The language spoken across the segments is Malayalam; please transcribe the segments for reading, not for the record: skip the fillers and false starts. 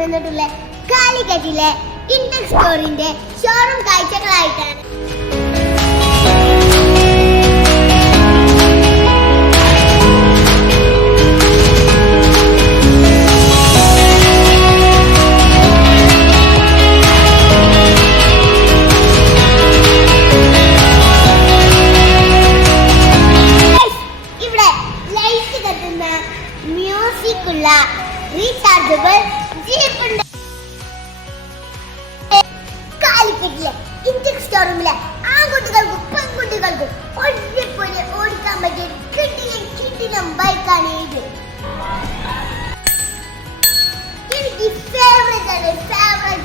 കൊണ്ടുവന്നിട്ടുള്ള കാലിക്കറ്റിലെ ഇൻഡെക്സ് സ്റ്റോറിന്റെ ഷോറൂം കാഴ്ചകളായിട്ടാണ്. മ്യൂസിക്കുള്ള റീചാർജബിൾ ജീപ്പ് ഉണ്ട്. കാലിക്കറ്റിലെ ഇൻഡെക്സ് സ്റ്റോറൂമിലെ ആൺകുട്ടികൾക്കും പെൺകുട്ടികൾക്കും ഒരേപോലെ ഓടിക്കാൻ പറ്റിയ കിടിലൻ ബൈക്കാണ് ഇത്. എനിക്ക് ഫേവറേറ്റ്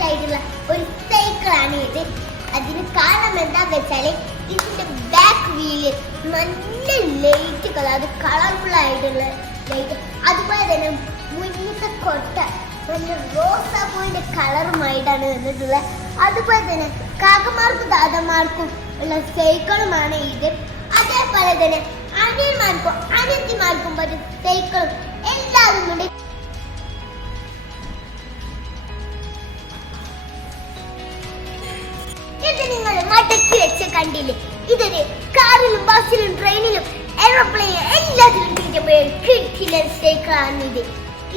ആയിട്ടുള്ള ഒരു സൈക്കിളാണ് ഇത്. അതിന് കാരണം എന്താ വെച്ചാല് ഇതിന്റെ ബാക്ക് വീല് നല്ല ലൈറ്റുകൾ, അത് കളർഫുൾ ആയിട്ടുള്ള ലൈറ്റ്, അതുപോലെ തന്നെ മുന്നത്തെ കൊട്ട നല്ല റോസാപ്പൂവിന്റെ കളറുമായിട്ടാണ് വന്നിട്ടുള്ളത്. അതുപോലെ തന്നെ കാക്കമാർക്കും ദാദമാർക്കും ഉള്ള സൈക്കിളുമാണ് ഇത്. അതേപോലെ തന്നെ അനിയന്മാർക്കും അനിയത്തിമാർക്കും പറ്റും സൈക്കിളും എല്ലാവരും ഉണ്ട്. ഇത് നിങ്ങൾ മടക്കി വെച്ച് കണ്ടില്ലേ? ഇതൊരു കാറിലും ബസ്സിലും ട്രെയിനിലും എയർപ്ലെയിനും എല്ലാത്തിലും കിട്ടിയ സൈക്കിളാണ് ഇത്.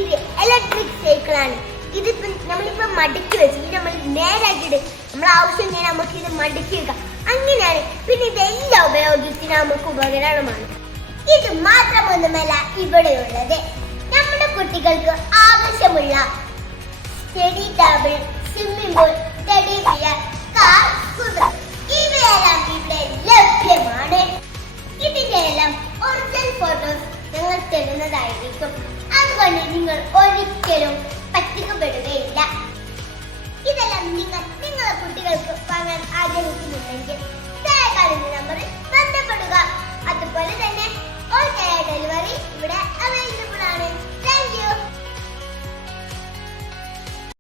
ഇത് ഇലക്ട്രിക് സൈക്കിളാണ്. ഇതിപ്പോ നമ്മളിപ്പോ മടക്കി വെച്ച് ഇത് നമ്മൾ നേരാക്കിയിട്ട് നമ്മളെ ആവശ്യം കഴിഞ്ഞാൽ നമുക്ക് ഇത് മടക്കി വെക്കാം. അങ്ങനെയാണ്. പിന്നെ ഇത് എല്ലാ ഉപയോഗത്തിന് നമുക്ക് ഉപകരണമാണ്. ഇത് മാത്രമൊന്നുമല്ല ഇവിടെയുള്ളത്. നമ്മുടെ കുട്ടികൾക്ക് ആവശ്യമുള്ള study table, swimming pool, teddy bear, car, scooter ഇവയെല്ലാം ഇവിടെ ലഭ്യമാണ്. ഇതിന്റെ എല്ലാം ഒറിജിനൽ ഫോട്ടോസ് ഞങ്ങൾ തരുന്നതായിരിക്കും. അതുകൊണ്ട് നിങ്ങൾ ഒരിക്കലും പറ്റിക്കപ്പെടുകയില്ല. ഇതെല്ലാം നിങ്ങളുടെ കുട്ടികൾക്ക് വാങ്ങാൻ ആഗ്രഹിക്കുന്നുണ്ടെങ്കിൽ